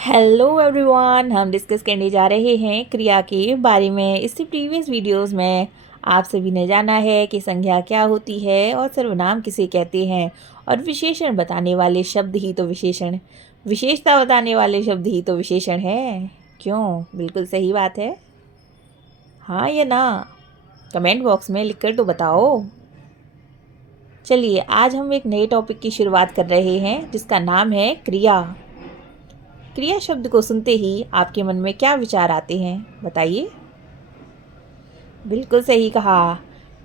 Hello everyone, हम discuss करने जा रहे हैं क्रिया के बारे में। इससे प्रीवियस वीडियोस में आप सभी ने जाना है कि संज्ञा क्या होती है और सर्वनाम किसे कहते हैं और विशेषण बताने वाले शब्द ही तो विशेषता बताने वाले शब्द ही तो विशेषण है। क्यों? बिल्कुल सही बात है। हाँ या ना? कमेंट बॉक्स में लिखकर तो बताओ। चलिए, आज हम एक नए टॉपिक की शुरुआत कर रहे हैं जिसका नाम है क्रिया। क्रिया शब्द को सुनते ही आपके मन में क्या विचार आते हैं, बताइए। बिल्कुल सही कहा।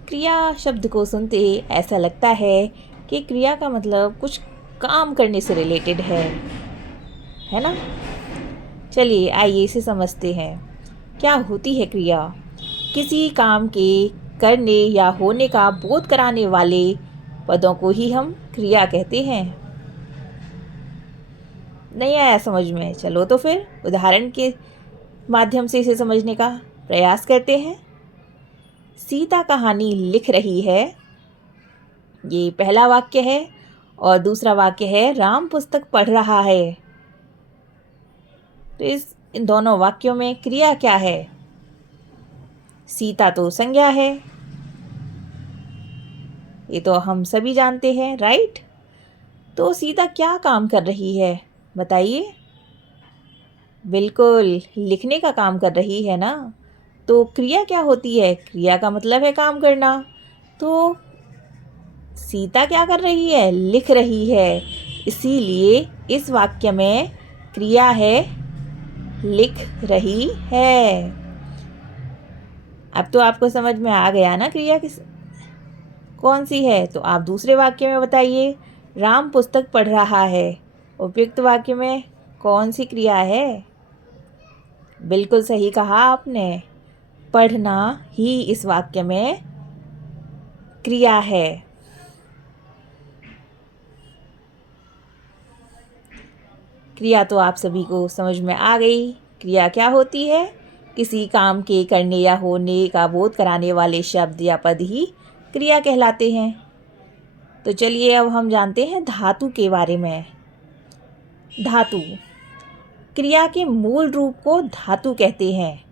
क्रिया शब्द को सुनते ही ऐसा लगता है कि क्रिया का मतलब कुछ काम करने से रिलेटेड है ना? चलिए, आइए इसे समझते हैं। क्या होती है क्रिया? किसी काम के करने या होने का बोध कराने वाले पदों को ही हम क्रिया कहते हैं। नहीं आया समझ में? चलो तो फिर उदाहरण के माध्यम से इसे समझने का प्रयास करते हैं। सीता कहानी लिख रही है, ये पहला वाक्य है। और दूसरा वाक्य है राम पुस्तक पढ़ रहा है। तो इन दोनों वाक्यों में क्रिया क्या है? सीता तो संज्ञा है, ये तो हम सभी जानते हैं, राइट? तो सीता क्या काम कर रही है, बताइए। बिल्कुल, लिखने का काम कर रही है ना। तो क्रिया क्या होती है? क्रिया का मतलब है काम करना। तो सीता क्या कर रही है? लिख रही है। इसीलिए इस वाक्य में क्रिया है लिख रही है। अब तो आपको समझ में आ गया ना क्रिया कौन सी है। तो आप दूसरे वाक्य में बताइए, राम पुस्तक पढ़ रहा है। उपयुक्त वाक्य में कौन सी क्रिया है? बिल्कुल सही कहा आपने, पढ़ना ही इस वाक्य में क्रिया है। क्रिया तो आप सभी को समझ में आ गई। क्रिया क्या होती है? किसी काम के करने या होने का बोध कराने वाले शब्द या पद ही क्रिया कहलाते हैं। तो चलिए, अब हम जानते हैं धातु के बारे में। धातु, क्रिया के मूल रूप को धातु कहते हैं।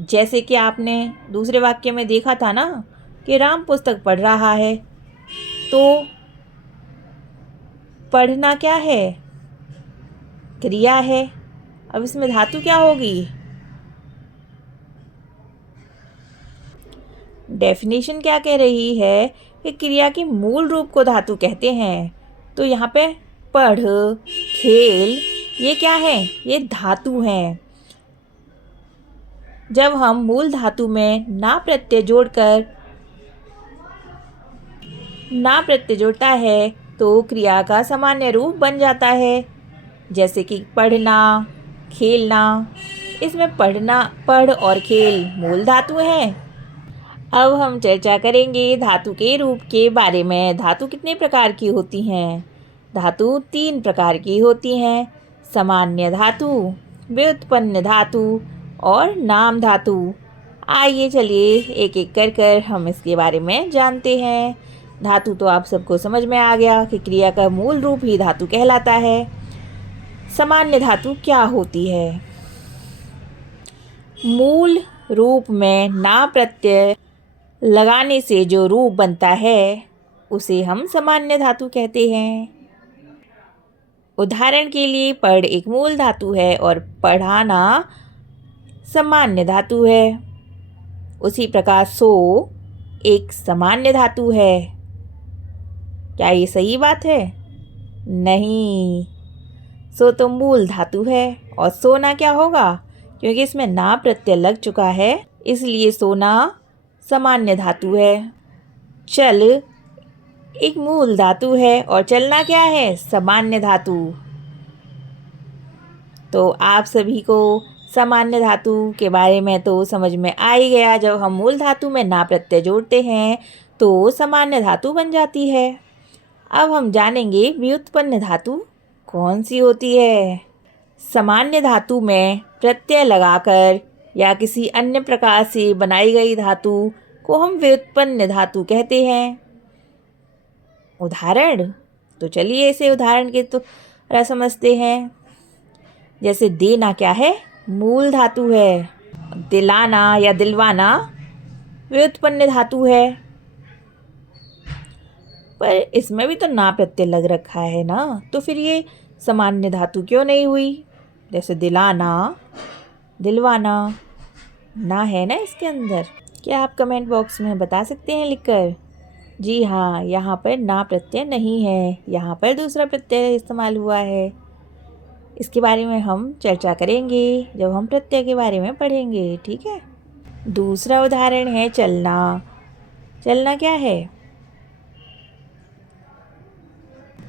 जैसे कि आपने दूसरे वाक्य में देखा था ना कि राम पुस्तक पढ़ रहा है। तो पढ़ना क्या है? क्रिया है। अब इसमें धातु क्या होगी? डेफिनेशन क्या कह रही है कि क्रिया के मूल रूप को धातु कहते हैं। तो यहाँ पे पढ़, खेल, ये क्या है? ये धातु हैं। जब हम मूल धातु में ना प्रत्यय जोड़ता है तो क्रिया का सामान्य रूप बन जाता है। जैसे कि पढ़ना, खेलना। इसमें पढ़ और खेल मूल धातु हैं। अब हम चर्चा करेंगे धातु के रूप के बारे में। धातु कितने प्रकार की होती हैं? धातु 3 प्रकार की होती हैं। सामान्य धातु, व्युत्पन्न धातु और नाम धातु। आइए चलिए एक एक कर हम इसके बारे में जानते हैं। धातु तो आप सबको समझ में आ गया कि क्रिया का मूल रूप ही धातु कहलाता है। सामान्य धातु क्या होती है? मूल रूप में ना प्रत्यय लगाने से जो रूप बनता है उसे हम सामान्य धातु कहते हैं। उदाहरण के लिए पढ़ एक मूल धातु है और पढ़ाना सामान्य धातु है। उसी प्रकार सो एक सामान्य धातु है। क्या ये सही बात है? नहीं, सो तो मूल धातु है। और सोना क्या होगा? क्योंकि इसमें ना प्रत्यय लग चुका है, इसलिए सोना सामान्य धातु है। चल एक मूल धातु है और चलना क्या है? सामान्य धातु। तो आप सभी को सामान्य धातु के बारे में तो समझ में आ ही गया। जब हम मूल धातु में ना प्रत्यय जोड़ते हैं तो सामान्य धातु बन जाती है। अब हम जानेंगे व्युत्पन्न धातु कौन सी होती है। सामान्य धातु में प्रत्यय लगाकर या किसी अन्य प्रकार से बनाई गई धातु को हम व्युत्पन्न धातु कहते हैं। उदाहरण, तो चलिए इसे उदाहरण के तो समझते हैं। जैसे देना क्या है, मूल धातु है। दिलाना या दिलवाना व्युत्पन्न धातु है। पर इसमें भी तो ना प्रत्यय लग रखा है ना, तो फिर ये सामान्य धातु क्यों नहीं हुई? जैसे दिलाना, दिलवाना, ना है ना इसके अंदर। क्या आप कमेंट बॉक्स में बता सकते हैं लिखकर? जी हाँ, यहाँ पर ना प्रत्यय नहीं है, यहाँ पर दूसरा प्रत्यय इस्तेमाल हुआ है। इसके बारे में हम चर्चा करेंगे जब हम प्रत्यय के बारे में पढ़ेंगे, ठीक है। दूसरा उदाहरण है चलना। चलना क्या है?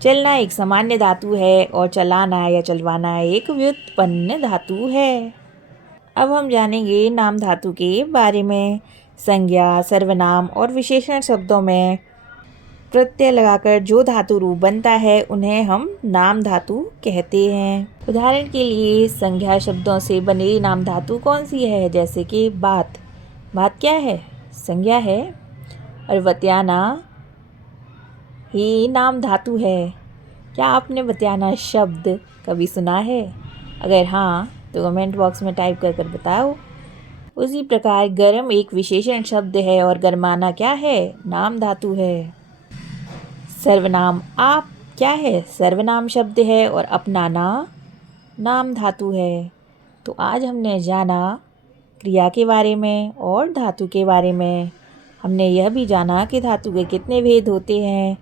चलना एक सामान्य धातु है और चलाना या चलवाना एक व्युत्पन्न धातु है। अब हम जानेंगे नाम धातु के बारे में। संज्ञा, सर्वनाम और विशेषण शब्दों में प्रत्यय लगाकर जो धातु रूप बनता है उन्हें हम नाम धातु कहते हैं। उदाहरण के लिए संज्ञा शब्दों से बने नाम धातु कौन सी है? जैसे कि बात। बात क्या है? संज्ञा है। और वत्याना ही नाम धातु है। क्या आपने वत्याना शब्द कभी सुना है? अगर हाँ तो कमेंट बॉक्स में टाइप कर बताओ। उसी प्रकार गर्म एक विशेषण शब्द है और गरमाना क्या है? नाम धातु है। सर्वनाम आप क्या है? सर्वनाम शब्द है और अपनाना नाम धातु है। तो आज हमने जाना क्रिया के बारे में और धातु के बारे में। हमने यह भी जाना कि धातु के कितने भेद होते हैं।